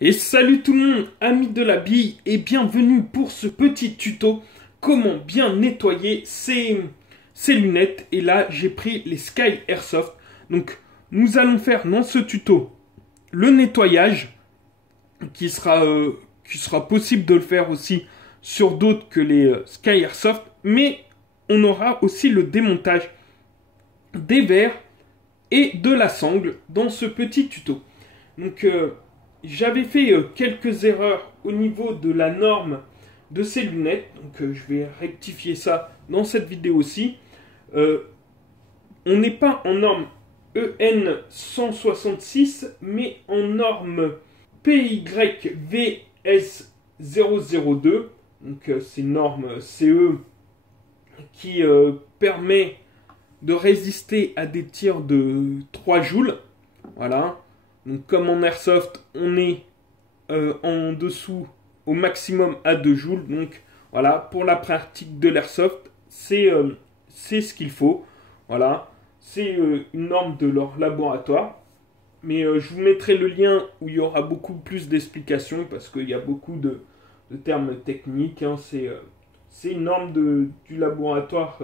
Et salut tout le monde, amis de la bille, et bienvenue pour ce petit tuto comment bien nettoyer ses lunettes. Et là, j'ai pris les Sky Airsoft. Donc, nous allons faire dans ce tuto le nettoyage qui sera possible de le faire aussi sur d'autres que les Sky Airsoft. Mais on aura aussi le démontage des verres et de la sangle dans ce petit tuto. Donc, j'avais fait quelques erreurs au niveau de la norme de ces lunettes, donc je vais rectifier ça dans cette vidéo aussi. On n'est pas en norme EN 166, mais en norme PYVS 002, donc c'est une norme CE qui permet de résister à des tirs de 3 joules, voilà. Donc comme en Airsoft, on est en dessous au maximum à 2 joules. Donc voilà, pour la pratique de l'Airsoft, c'est ce qu'il faut. Voilà, c'est une norme de leur laboratoire. Mais je vous mettrai le lien où il y aura beaucoup plus d'explications parce qu'il y a beaucoup de termes techniques. Hein. C'est une norme du laboratoire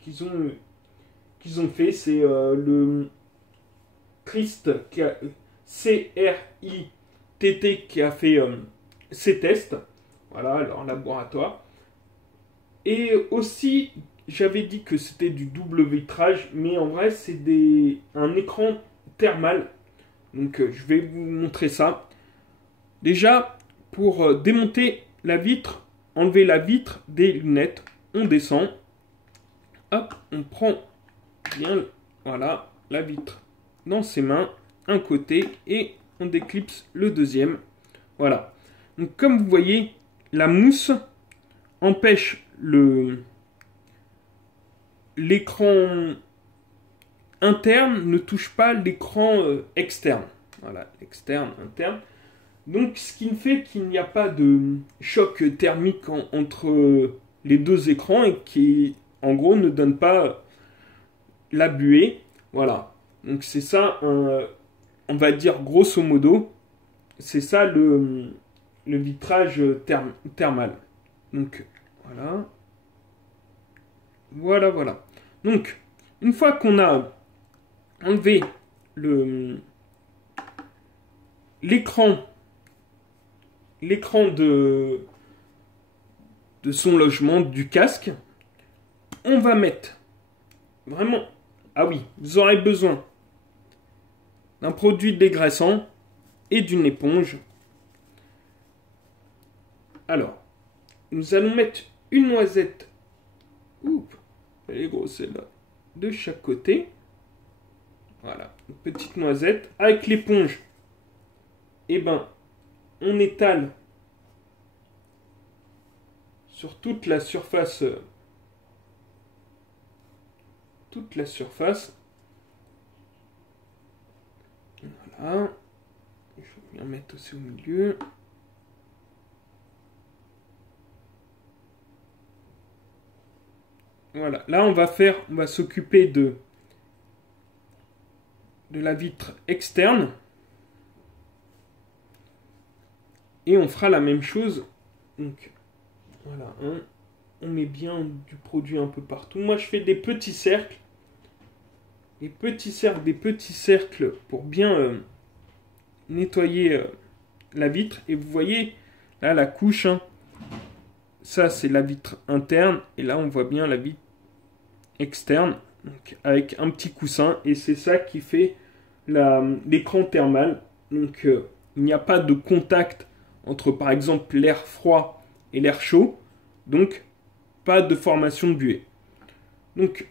qu'ils ont fait. C'est le CRIT qui a fait ces tests, voilà, leur laboratoire. Et aussi, j'avais dit que c'était du double vitrage, mais en vrai, c'est un écran thermal. Donc, je vais vous montrer ça. Déjà, pour démonter la vitre, enlever la vitre des lunettes, on descend. Hop, on prend bien, voilà, la vitre dans ses mains, un côté, et on déclipse le deuxième. Voilà. Donc comme vous voyez, la mousse empêche l'écran interne ne touche pas l'écran externe. Voilà, externe, interne. Donc ce qui fait qu'il n'y a pas de choc thermique entre les deux écrans et qui, en gros, ne donne pas la buée. Voilà. Donc c'est ça, on va dire grosso modo, c'est ça le vitrage thermal. Donc voilà. Voilà, voilà. Donc, une fois qu'on a enlevé l'écran de son logement, du casque, on va mettre vraiment... Ah oui, vous aurez besoin d'un produit dégraissant et d'une éponge. Alors, nous allons mettre une noisette, elle est grosse celle-là, de chaque côté. Voilà, une petite noisette. Avec l'éponge, eh ben, on étale sur toute la surface. Voilà. Je vais bien mettre aussi au milieu. Voilà. Là, on va s'occuper de la vitre externe. Et on fera la même chose. Donc, voilà. On met bien du produit un peu partout. Moi, je fais des petits cercles. Des petits cercles pour bien nettoyer la vitre. Et vous voyez, là, la couche, hein, ça, c'est la vitre interne. Et là, on voit bien la vitre externe, donc, avec un petit coussin. Et c'est ça qui fait l'écran thermal. Donc, il n'y a pas de contact entre, par exemple, l'air froid et l'air chaud. Donc, pas de formation de buée. Donc,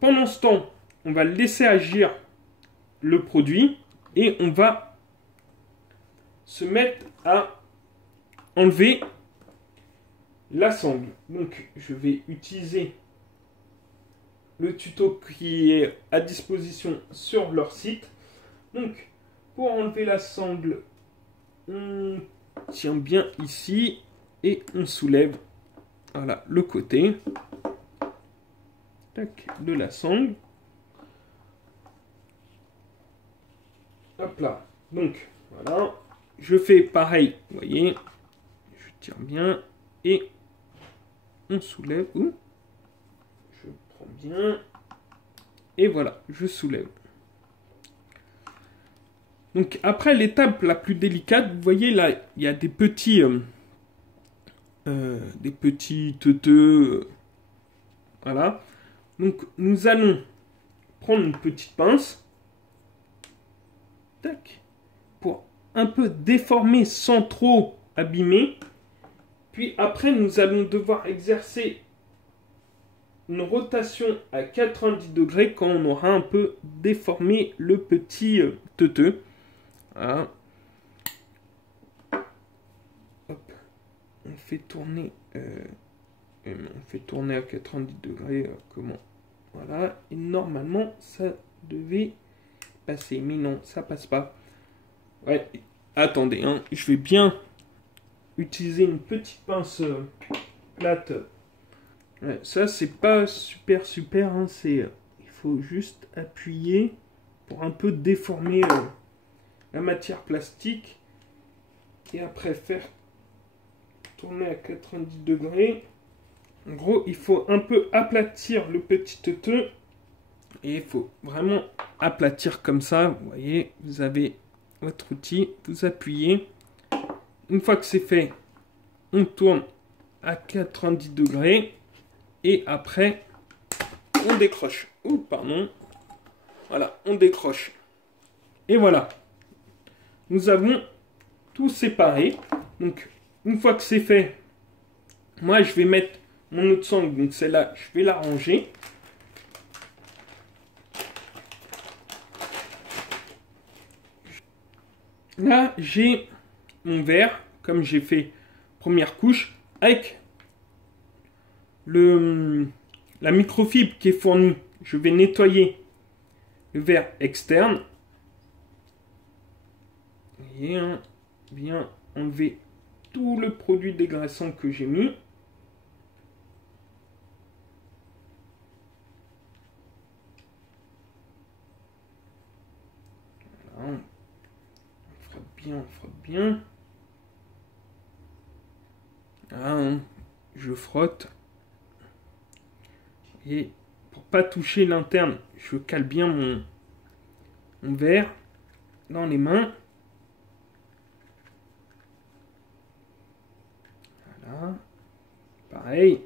pendant ce temps, on va laisser agir le produit et on va se mettre à enlever la sangle. Donc, je vais utiliser le tuto qui est à disposition sur leur site. Donc, pour enlever la sangle, on tient bien ici et on soulève, voilà, le côté de la sangle. Hop là. Donc, voilà. je fais pareil, vous voyez, je tire bien et on soulève. Ouh, je prends bien et voilà, je soulève. Donc après l'étape la plus délicate, vous voyez là, il y a des petits teuteux, voilà. Donc nous allons prendre une petite pince, tac, pour un peu déformer sans trop abîmer. Puis après nous allons devoir exercer une rotation à 90 degrés quand on aura un peu déformé le petit teuteux. Voilà. Hop. On fait tourner à 90 degrés. Comment? Voilà. Et normalement, ça devait passer. Mais non, ça passe pas. Ouais. Attendez, hein, je vais bien utiliser une petite pince plate. Ouais, ça, c'est pas super, hein, il faut juste appuyer pour un peu déformer la matière plastique. Et après faire tourner à 90 degrés. En gros, il faut un peu aplatir le petit teuteux. Et il faut vraiment aplatir comme ça. Vous voyez, vous avez votre outil, vous appuyez. Une fois que c'est fait, on tourne à 90 degrés. Et après, on décroche. Ouh, pardon. Voilà, on décroche. Et voilà. Nous avons tout séparé. Donc, une fois que c'est fait, moi, je vais mettre mon autre sangle. Donc, celle-là, je vais la ranger. Là, j'ai mon verre, comme j'ai fait première couche, avec la microfibre qui est fournie. Je vais nettoyer le verre externe. Vous voyez, hein, bien enlever tout le produit dégraissant que j'ai mis. Voilà, on frotte bien, on frotte bien. Là, hein, je frotte. Et pour pas toucher l'interne, je cale bien mon verre dans les mains. Voilà. Pareil.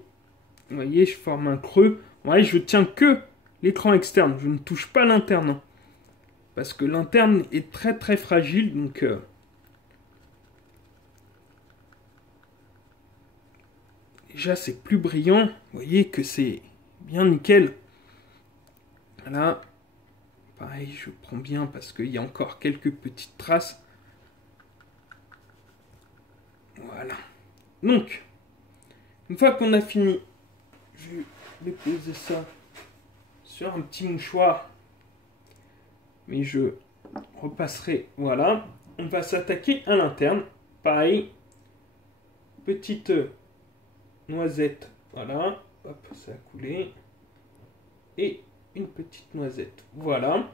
Vous voyez, je forme un creux. Ouais, je tiens que l'écran externe. Je ne touche pas l'interne. Hein, parce que l'interne est très très fragile. Donc, déjà, c'est plus brillant. Vous voyez que c'est bien nickel. Voilà. Pareil, je prends bien parce qu'il y a encore quelques petites traces. Voilà. Donc, une fois qu'on a fini, je vais poser ça sur un petit mouchoir. Mais je repasserai. Voilà. On va s'attaquer à l'interne. Pareil. Petite noisette. Voilà. Hop, ça a coulé. Et une petite noisette. Voilà.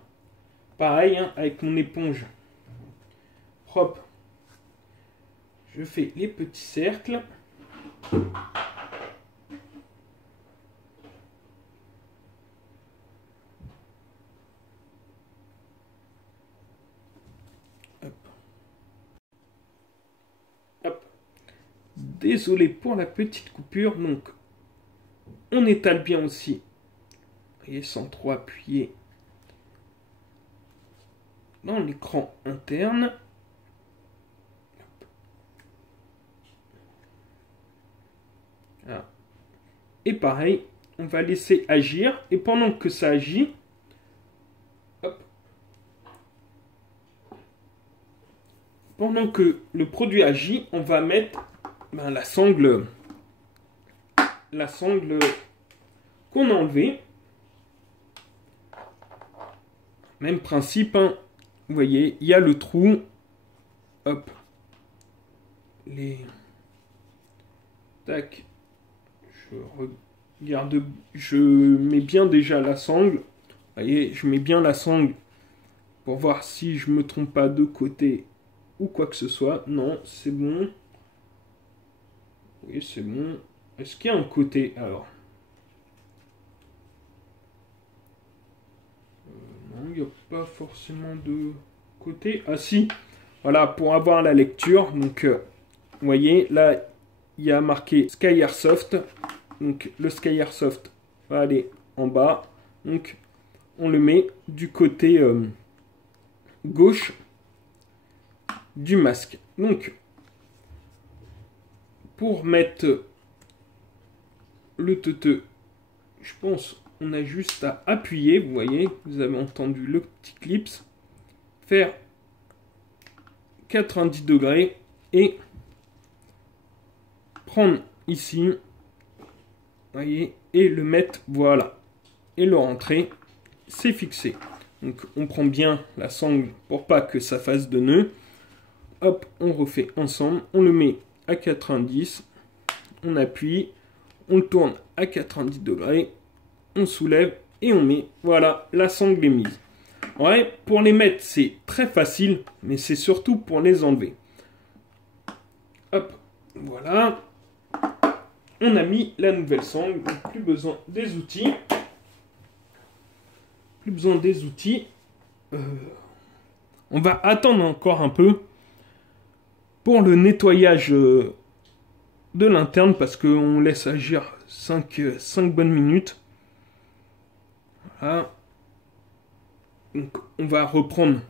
Pareil, hein, avec mon éponge propre. Je fais les petits cercles. Hop. Hop. Désolé pour la petite coupure. Donc, on étale bien aussi. Et sans trop appuyer dans l'écran interne. Voilà. Et pareil, on va laisser agir. Et pendant que ça agit, hop, pendant que le produit agit, on va mettre la sangle qu'on a enlevée. Même principe, hein. Vous voyez, il y a le trou. Hop. Tac. Je regarde. Je mets bien déjà la sangle. Vous voyez, je mets bien la sangle pour voir si je me trompe pas de côté. ou quoi que ce soit. Non, c'est bon. Oui, c'est bon. Est-ce qu'il y a un côté alors? Non, il n'y a pas forcément de côté. Ah si, voilà, pour avoir la lecture. Donc, vous voyez, là, il y a marqué Sky Airsoft. Donc, le Sky Airsoft va aller en bas. Donc, on le met du côté gauche du masque. Donc, pour mettre le teuteux, je pense on a juste à appuyer, vous voyez, vous avez entendu le petit clips, faire 90 degrés et prendre ici, vous voyez, et le mettre, voilà, et le rentrer, c'est fixé. Donc on prend bien la sangle pour pas que ça fasse de nœud. Hop, on refait ensemble, on le met à 90, on appuie, on le tourne à 90 degrés, on soulève et on met, voilà, la sangle est mise. Ouais, pour les mettre, c'est très facile, mais c'est surtout pour les enlever. Hop, voilà. On a mis la nouvelle sangle, donc plus besoin des outils. Plus besoin des outils. On va attendre encore un peu pour le nettoyage de l'interne, parce qu'on laisse agir 5 bonnes minutes. Voilà. Donc, on va reprendre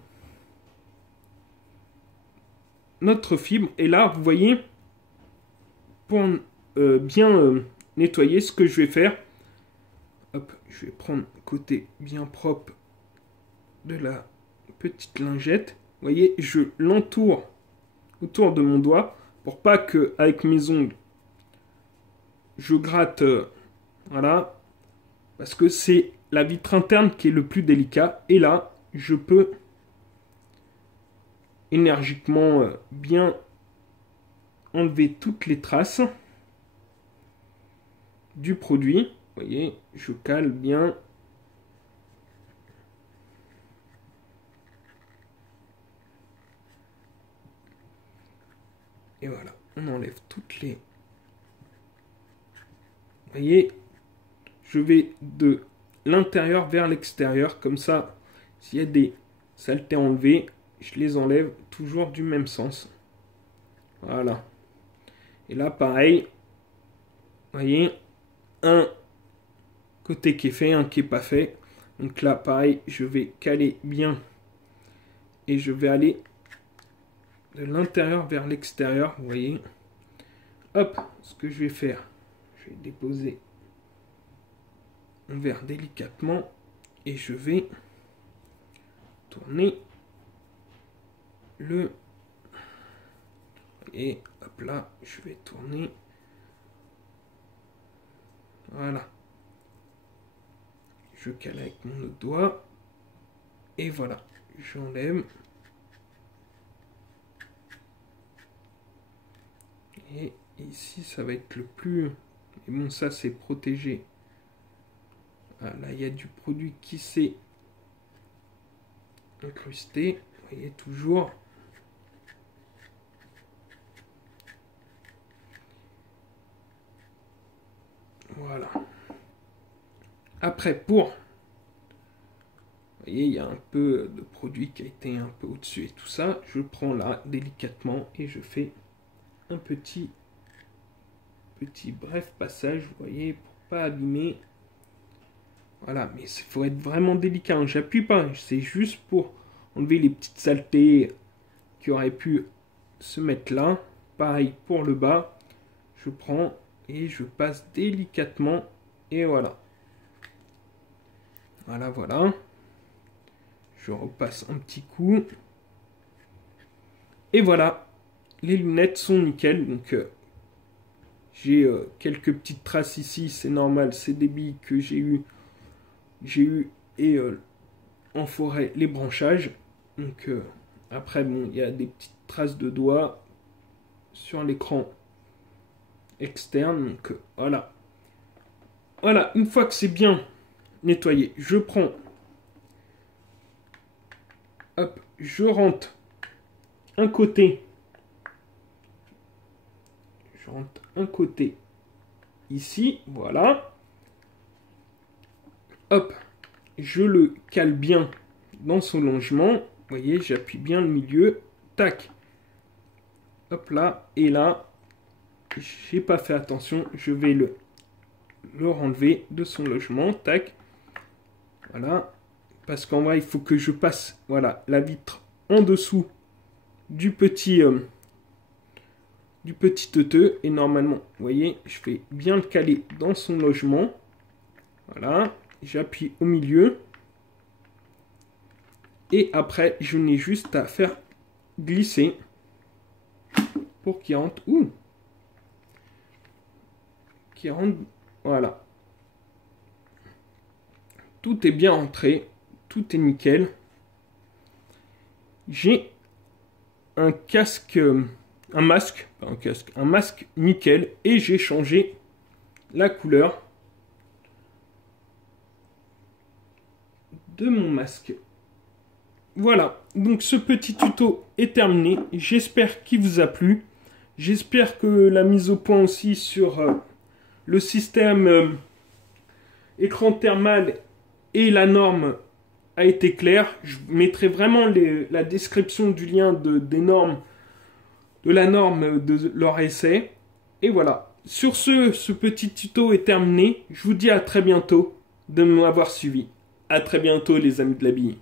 notre fibre. Et là, vous voyez, pour bien nettoyer, ce que je vais faire, hop, je vais prendre le côté bien propre de la petite lingette. Vous voyez, je l'entoure autour de mon doigt pour pas que, avec mes ongles, je gratte, voilà, parce que c'est la vitre interne qui est le plus délicat. Et là, je peux énergiquement bien enlever toutes les traces du produit. Vous voyez, je cale bien. Et voilà, on enlève toutes les... Vous voyez, je vais de l'intérieur vers l'extérieur. Comme ça, s'il y a des saletés enlevées, je les enlève toujours du même sens. Voilà. Et là, pareil. Vous voyez, un côté qui est fait, un qui n'est pas fait. Donc là, pareil, je vais caler bien. Et je vais aller de l'intérieur vers l'extérieur. Vous voyez. Hop, ce que je vais faire, je vais déposer mon verre délicatement. Et je vais tourner le... Et hop là, je vais tourner. Voilà. Je cale avec mon autre doigt. Et voilà. J'enlève. Et ici, ça va être le plus... Et bon, ça, c'est protégé. Voilà, il y a du produit qui s'est incrusté. Vous voyez, toujours. Voilà. Après, pour... Vous voyez, il y a un peu de produit qui a été un peu au-dessus et tout ça. Je prends là, délicatement, et je fais un petit bref passage, vous voyez, pour pas abîmer. Voilà, mais il faut être vraiment délicat, hein. J'appuie pas, c'est juste pour enlever les petites saletés qui auraient pu se mettre là. Pareil pour le bas, je prends et je passe délicatement, et voilà. Voilà, voilà. Je repasse un petit coup. Et voilà, les lunettes sont nickel, donc... j'ai quelques petites traces ici, c'est normal, c'est des billes que j'ai eu et en forêt les branchages. Donc après, bon, il y a des petites traces de doigts sur l'écran externe. Donc voilà. Voilà, une fois que c'est bien nettoyé, je prends, hop, je rentre un côté. Je rentre un côté ici, voilà. Hop, je le cale bien dans son longement. Vous voyez, j'appuie bien le milieu. Tac. Hop là, et là, j'ai pas fait attention, je vais le renlever de son logement. Tac. Voilà. Parce qu'en vrai, il faut que je passe, voilà, la vitre en dessous du petit teuteux. Et normalement, vous voyez, je vais bien le caler dans son logement. Voilà. J'appuie au milieu. Et après, je n'ai juste à faire glisser pour qu'il rentre. Ouh, qu'il rentre. Voilà. Tout est bien rentré. Tout est nickel. J'ai un casque, un masque, pas un casque, un masque nickel. Et j'ai changé la couleur de mon masque. Voilà, donc ce petit tuto est terminé. J'espère qu'il vous a plu. J'espère que la mise au point aussi sur le système écran thermal et la norme a été claire. Je mettrai vraiment la description du lien des normes, de la norme de leur essai. Et voilà, sur ce petit tuto est terminé. Je vous dis à très bientôt de m'avoir suivi. À très bientôt les amis de la bille.